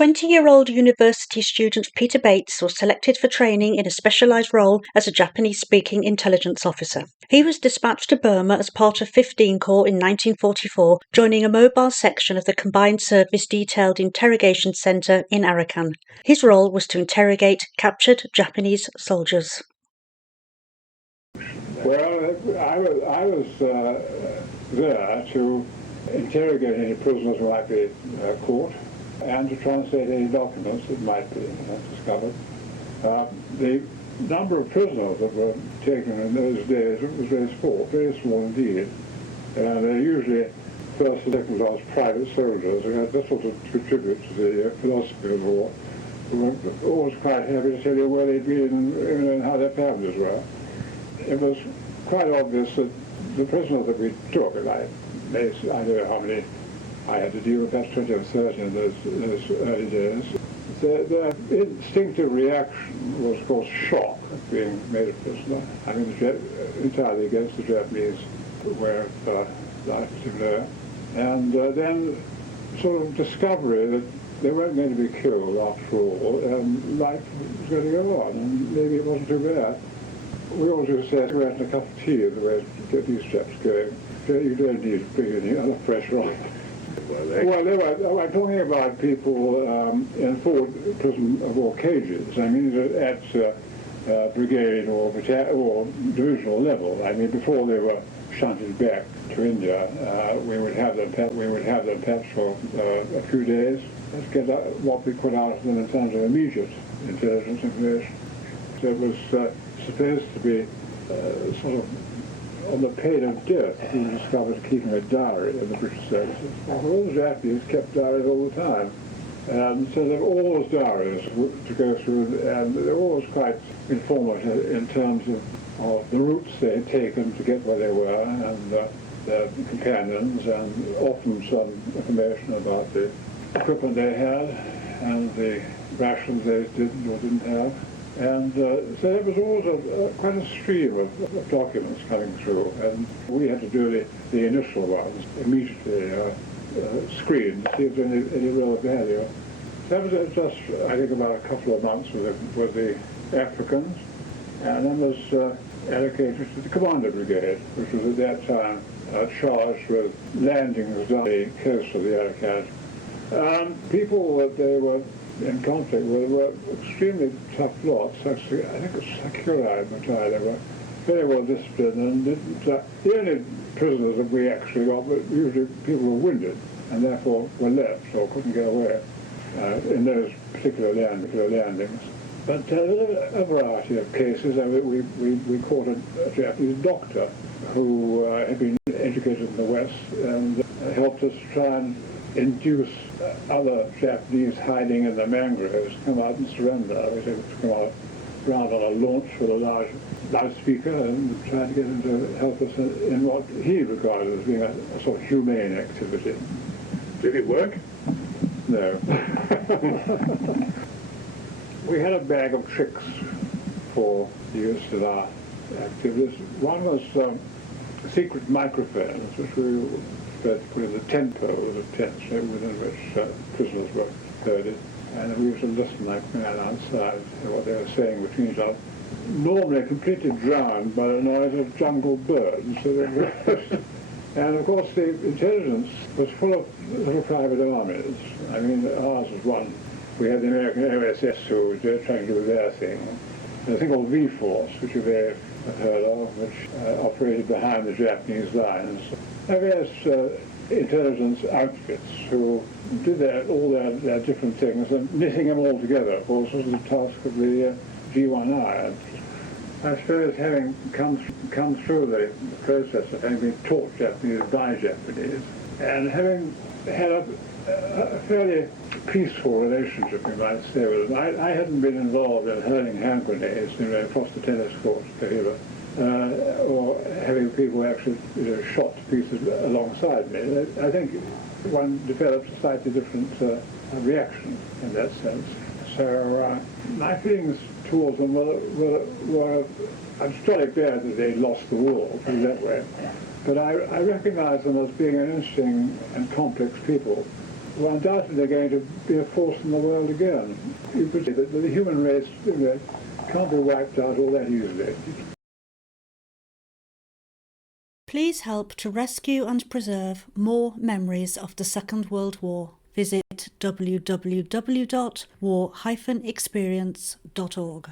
20-year-old university student Peter Bates was selected for training in a specialised role as a Japanese-speaking intelligence officer. He was dispatched to Burma as part of 15 Corps in 1944, joining a mobile section of the Combined Service Detailed Interrogation Centre in Arakan. His role was to interrogate captured Japanese soldiers. Well, I was there to interrogate any prisoners who might be caught and to translate any documents that might be discovered. The number of prisoners that were taken in those days was very small indeed. And they're usually first and second class private soldiers who had little to contribute to the philosophy of war, who were always quite happy to tell you where they'd been and how their families were. It was quite obvious that the prisoners that we took, and I don't know how many I had to deal with, perhaps 20 or 30 in those early days. The instinctive reaction was, of course, shock at being made a prisoner. I mean, entirely against the Japanese way of life, particularly. And then sort of discovery that they weren't going to be killed after all, and life was going to go on, and maybe it wasn't too bad. We always used to say, cigarette and a cup of tea is the way to get these chaps going. You don't need to bring any other pressure on. Well, I'm talking about people in forward prison war cages. I mean, at brigade or divisional level. I mean, before they were shunted back to India, we would have them perhaps for a few days. Let's get what we put out of them in terms of immediate intelligence information. So it was supposed to be sort of on the pain of death. We discovered keeping a diary in the British services. All the Japanese kept diaries all the time. So there were always diaries to go through, and they were always quite informative in terms of the routes they had taken to get where they were, and their companions, and often some information about the equipment they had and the rations they did or didn't have. And so there was always quite a stream of documents coming through, and we had to do the initial ones immediately, screen to see if there's any real value. That was just, I think, about a couple of months with the Africans, and then was allocated to the Commander Brigade, which was at that time charged with landings down the coast of the Arakan. People that they were in conflict with were extremely tough lots. Actually, I think it was Sakurai and Matai. They were very well disciplined, and the only prisoners that we actually got were usually people who were wounded and therefore were left or couldn't get away in those particular landings. But there was a variety of cases. We caught a Japanese doctor who had been educated in the West and helped us try and induce other Japanese hiding in the mangroves to come out and surrender. We said to come out around on a launch with a large loudspeaker and try to get him to help us in what he regarded as being a sort of humane activity. Did it work? No. We had a bag of tricks for use in our activities. One was secret microphones, which we put in the tent poles of tents within which prisoners were herded. And we used to listen like man outside to what they were saying between each other. Normally completely drowned by the noise of jungle birds. And of course the intelligence was full of little private armies. I mean, ours was one. We had the American OSS who were trying to do their thing. And a thing called V-Force, which you may have heard of, which operated behind the Japanese lines. Various intelligence outfits who did all their different things, and knitting them all together, of course, was the task of the G1I. I suppose having come through the process of having been taught Japanese by Japanese, and having had a fairly peaceful relationship, you might say, with them. I hadn't been involved in hurling hand grenades across the tennis court, or having people actually shot to pieces alongside me. I think one develops a slightly different reaction in that sense. So my feelings towards them were I'm sorry glad that they lost the war, put it that way. But I recognize them as being an interesting and complex people well, undoubtedly they're going to be a force in the world again. You could say that the human race can't be wiped out all that easily. Please help to rescue and preserve more memories of the Second World War. Visit www.war-experience.org.